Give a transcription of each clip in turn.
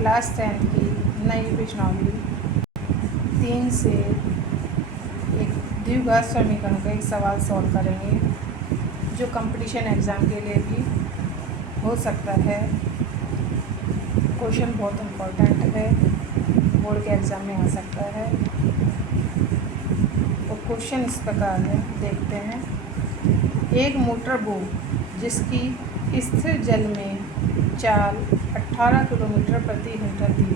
Class 10 की नई प्रश्नावली 3 से एक द्विघात समीकरण का एक सवाल सॉल्व करेंगे जो कंपटीशन एग्ज़ाम के लिए भी हो सकता है। क्वेश्चन बहुत इम्पोर्टेंट है, बोर्ड के एग्ज़ाम में आ सकता है। तो क्वेश्चन इस प्रकार है, देखते हैं। एक मोटर बोट जिसकी स्थिर जल में चाल 18 किलोमीटर प्रति घंटा थी।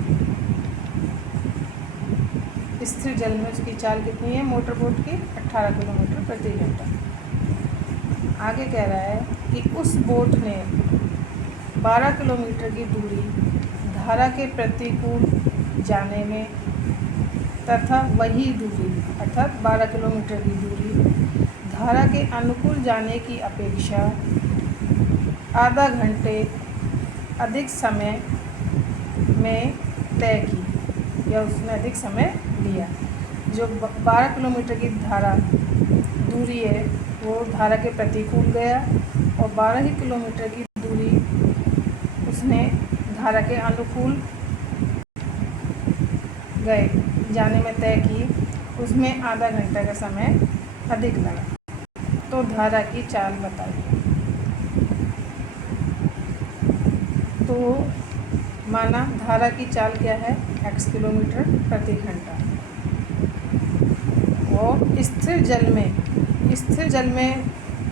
स्थिर जल में उसकी चाल कितनी है मोटर बोट की? 18 किलोमीटर प्रति घंटा। आगे कह रहा है कि उस बोट ने 12 किलोमीटर की दूरी धारा के प्रतिकूल जाने में तथा वही दूरी अर्थात 12 किलोमीटर की दूरी धारा के अनुकूल जाने की अपेक्षा आधा घंटे अधिक समय में तय की, या उसने अधिक समय लिया। जो 12 किलोमीटर की धारा दूरी है वो धारा के प्रतिकूल गया और 12 ही किलोमीटर की दूरी उसने धारा के अनुकूल गए जाने में तय की, उसमें आधा घंटे का समय अधिक लगा। तो धारा की चाल बताइए। तो माना धारा की चाल क्या है? x किलोमीटर प्रति घंटा। और स्थिर जल में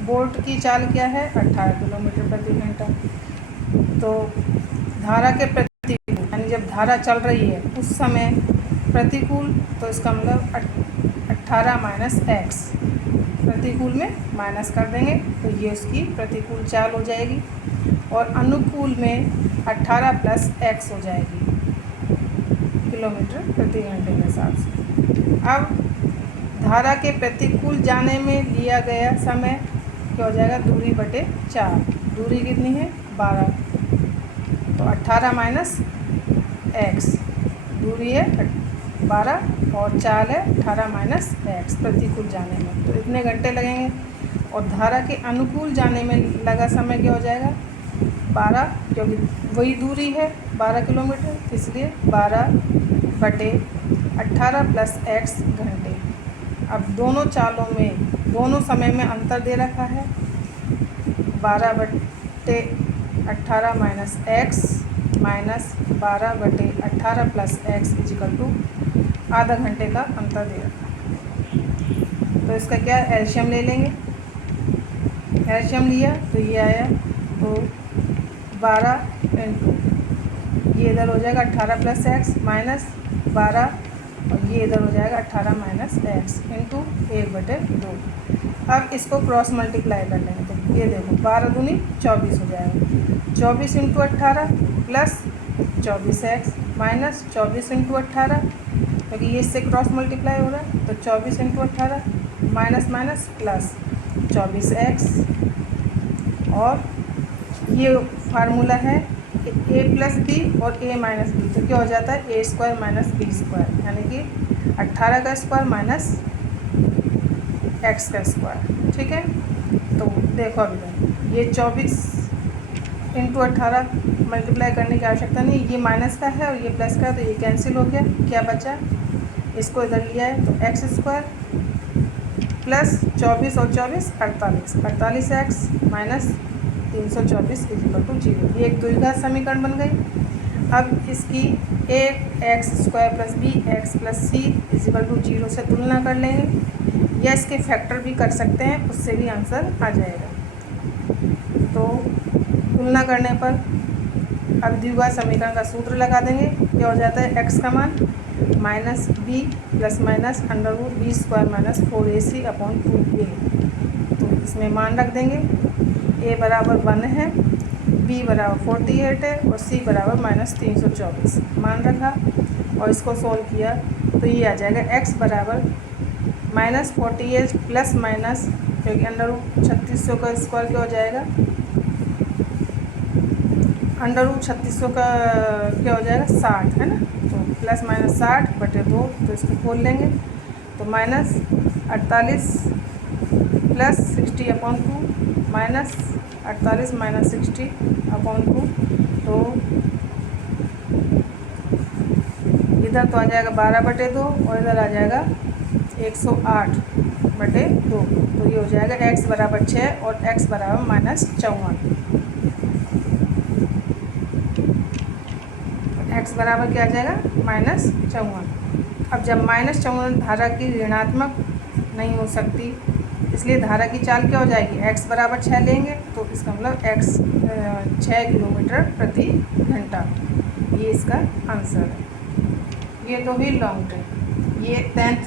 बोट की चाल क्या है? 18 किलोमीटर प्रति घंटा। तो धारा के प्रतिकूल यानी जब धारा चल रही है उस समय प्रतिकूल, तो इसका मतलब 18 माइनस एक्स, प्रतिकूल में माइनस कर देंगे तो ये उसकी प्रतिकूल चाल हो जाएगी। और अनुकूल में 18 प्लस एक्स हो जाएगी किलोमीटर प्रति घंटे के हिसाब से। अब धारा के प्रतिकूल जाने में लिया गया समय क्या हो जाएगा? दूरी बटे 4। दूरी कितनी है? 12, तो 18 माइनस एक्स, दूरी है 12 और चाल है 18 माइनस एक्स प्रतिकूल जाने में, तो इतने घंटे लगेंगे। और धारा के अनुकूल जाने में लगा समय क्या हो जाएगा? 12, क्योंकि वही दूरी है 12 किलोमीटर, इसलिए 12 बटे 18 प्लस एक्स घंटे। अब दोनों चालों में दोनों समय में अंतर दे रखा है। 12 बटे 18 माइनस एक्स माइनस 12 बटे 18 प्लस एक्स इजिकल टू आधा घंटे का अंतर दे रखा है। तो इसका क्या एलसीएम ले लेंगे। एलसीएम लिया तो ये आया, तो 12 इंटू ये इधर हो जाएगा 18 प्लस एक्स माइनस 12 और ये इधर हो जाएगा 18 माइनस एक्स इंटू 1/2। अब इसको क्रॉस मल्टीप्लाई कर लेंगे तो ये देखो 12 दूनी 24 हो जाएगा। 24 into 18 plus 24 x minus 24 into 18, क्योंकि ये इससे क्रॉस मल्टीप्लाई हो रहा है, तो 24 into 18 minus minus plus 24 x. और ये फार्मूला है a प्लस बी और a माइनस बी, तो क्या हो जाता है? a square minus B square, यानी कि 18 का स्क्वायर माइनस एक्स का स्क्वायर। ठीक है, तो देखो अभी ये 24 इंटू 18 मल्टीप्लाई करने की आवश्यकता नहीं, ये माइनस का है और ये प्लस का है, तो ये कैंसिल हो गया। क्या बचा? इसको इधर लिया है तो एक्स स्क्वायर प्लस 24 और 24 48 एक्स माइनस 324 इजिकल टू 0। ये एक द्विघात समीकरण बन गई। अब इसकी एक x square plus B x plus C equal to 0 से तुलना कर लेंगे, या इसके फैक्टर भी कर सकते हैं, उससे भी आंसर आ जाएगा। तो तुलना करने पर अब द्विघात समीकरण का सूत्र लगा देंगे। क्या हो जाता है? एक्स का मान minus B plus minus under root B square minus 4ac upon 2a। तो इसमें मान रख देंगे, a बराबर 1 है, b बराबर 48 है और c बराबर माइनस 324 मान रखा। और इसको सोल्व किया तो ये आ जाएगा x बराबर माइनस 48 प्लस माइनस, क्योंकि अंडर रूट 3600 का स्क्वायर क्या हो जाएगा? अंडर रूट 3600 का क्या हो जाएगा? 60 है ना, तो प्लस माइनस 60 बटे 2, तो इसको खोल लेंगे तो minus 48 plus 60 upon 2 minus 48 minus 60 upon 2, तो इधर तो आ जाएगा 12/2 और इधर आ जाएगा 108/2। तो ये हो जाएगा x बराबर 6 और x बराबर -54। x बराबर क्या आ जाएगा -54। अब जब -54 धारा की ऋणात्मक नहीं हो सकती, इसलिए धारा की चाल क्या हो जाएगी, x बराबर 6 लेंगे तो इसका मतलब x 6 किलोमीटर प्रति घंटा। ये इसका आंसर है। ये तो हुई लॉन्ग ट्रिक। ये 10th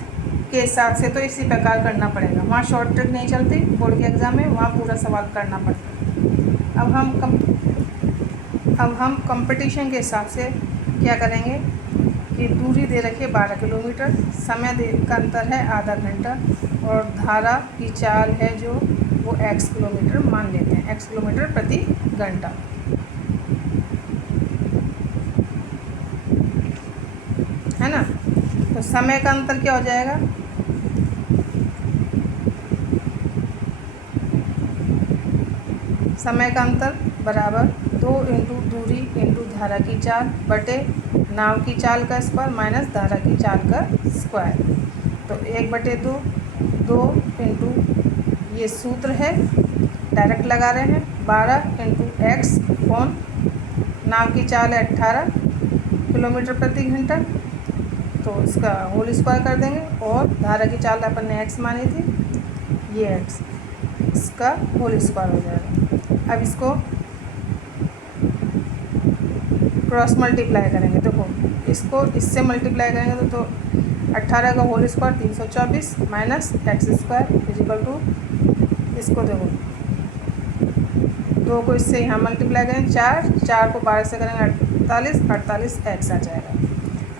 के हिसाब से तो इसी प्रकार करना पड़ेगा, वहाँ शॉर्ट ट्रिक नहीं चलती बोर्ड के एग्ज़ाम में, वहाँ पूरा सवाल करना पड़ता है। अब हम कंपटीशन के हिसाब से क्या करेंगे कि दूरी दे रखी है 12 किलोमीटर, समय का अंतर है आधा घंटा और धारा की चाल है जो वो x किलोमीटर मान लेते हैं, x किलोमीटर प्रति घंटा। है ना। तो समय का अंतर क्या हो जाएगा, समय का अंतर बराबर 2 इंटू दूरी इंटू धारा की चाल बटे नाव की चाल का स्क्वायर माइनस धारा की चाल का स्क्वायर। तो 1/2 2 इंटू ये सूत्र है डायरेक्ट लगा रहे हैं, 12 इंटू एक्स अपॉन नाव की चाल है 18 किलोमीटर प्रति घंटा, तो इसका होल स्क्वायर कर देंगे और धारा की चाल अपन ने x मानी थी, ये x, इसका होल स्क्वायर हो जाएगा। अब इसको क्रॉस मल्टीप्लाई करेंगे, देखो इसको इससे मल्टीप्लाई करेंगे तो 18 का whole square 324 minus x square equal to, इसको देखो 2 को इससे यहाँ मल्टीप्लाई करेंगे 4 को 12 से करेंगे 48 x आ जाएगा।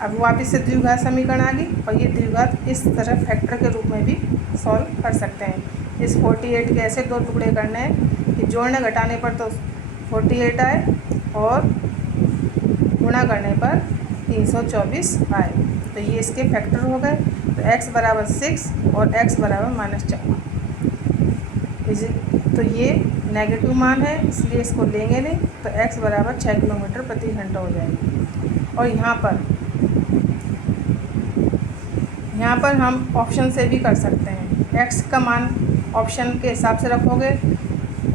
अब वापस से द्विघात समीकरण आ गई और ये द्विघात इस तरह फैक्टर के रूप में भी सॉल्व कर सकते हैं। इस 48 के ऐसे 2 टुकड़े करने हैं कि जोड़ने घटाने पर तो 48 आए और गुणा करने पर 324 आए, तो ये इसके फैक्टर हो गए। तो x बराबर 6 और x बराबर -54, तो ये नेगेटिव मान है इसलिए इसको लेंगे नहीं, तो x बराबर 6 किलोमीटर प्रति घंटा हो जाएगी। और यहाँ पर हम ऑप्शन से भी कर सकते हैं, x का मान ऑप्शन के हिसाब से रखोगे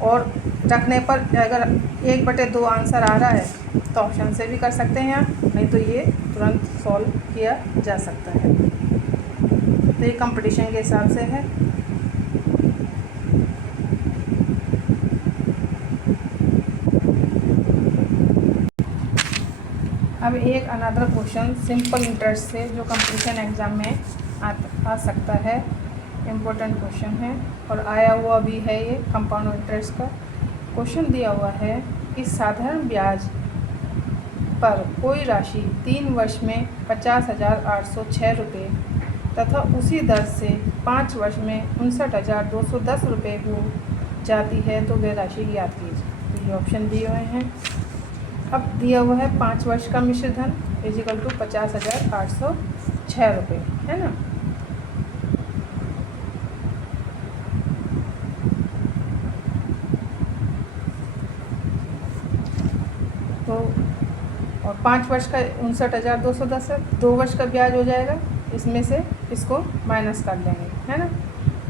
और रखने पर अगर 1/2 आंसर आ रहा है तो ऑप्शन से भी कर सकते हैं यहाँ, नहीं तो ये तुरंत सॉल्व किया जा सकता है। तो ये कंपटीशन के हिसाब से है। अब एक अनदर क्वेश्चन सिंपल इंटरेस्ट से जो कंपटीशन एग्ज़ाम में आ सकता है, इम्पोर्टेंट क्वेश्चन है और आया हुआ भी है। ये कंपाउंड इंटरेस्ट का क्वेश्चन दिया हुआ है कि साधारण ब्याज पर कोई राशि 3 वर्ष में 50,806 रुपये तथा उसी दर से 5 वर्ष में 59,210 रुपये हो जाती है तो वह राशि ज्ञात कीजिए। तो ये ऑप्शन दिए हुए हैं। अब दिया हुआ है 5 वर्ष का मिश्र धन इजिकल टू 50,806 रुपये, है ना। तो और 5 वर्ष का 59,210 है, 2 वर्ष का ब्याज हो जाएगा, इसमें से इसको माइनस कर लेंगे, है ना।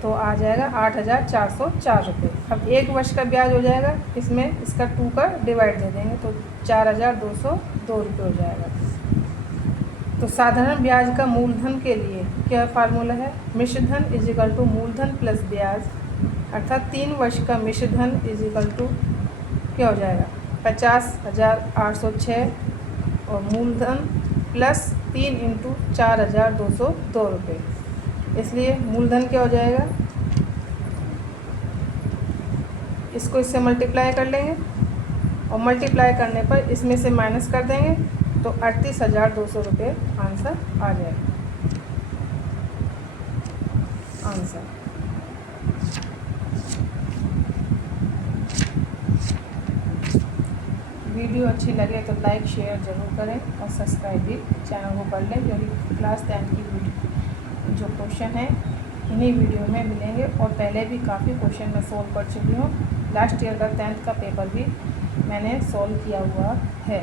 तो आ जाएगा 8,404 रुपये। अब 1 वर्ष का ब्याज हो जाएगा, इसमें इसका 2 का डिवाइड दे देंगे तो 4,202 रुपये हो जाएगा। तो साधारण ब्याज का मूलधन के लिए क्या फार्मूला है, मिश्र धन इजिकल टू मूलधन प्लस ब्याज, अर्थात 3 वर्ष का मिश्र धन इजिकल टू क्या हो जाएगा 50,806 और मूलधन प्लस 3 इंटू 4,202 रुपये। इसलिए मूलधन क्या हो जाएगा, इसको इससे मल्टीप्लाई कर लेंगे और मल्टीप्लाई करने पर इसमें से माइनस कर देंगे तो 38,200 रुपये आंसर आ जाएगा। आंसर वीडियो अच्छी लगे तो लाइक शेयर ज़रूर करें और सब्सक्राइब भी चैनल को कर लें, क्योंकि क्लास 10 की वीडियो जो क्वेश्चन है इन्हीं वीडियो में मिलेंगे और पहले भी काफ़ी क्वेश्चन मैं सोल्व कर चुकी हूँ। लास्ट ईयर का 10th का पेपर भी मैंने सॉल्व किया हुआ है।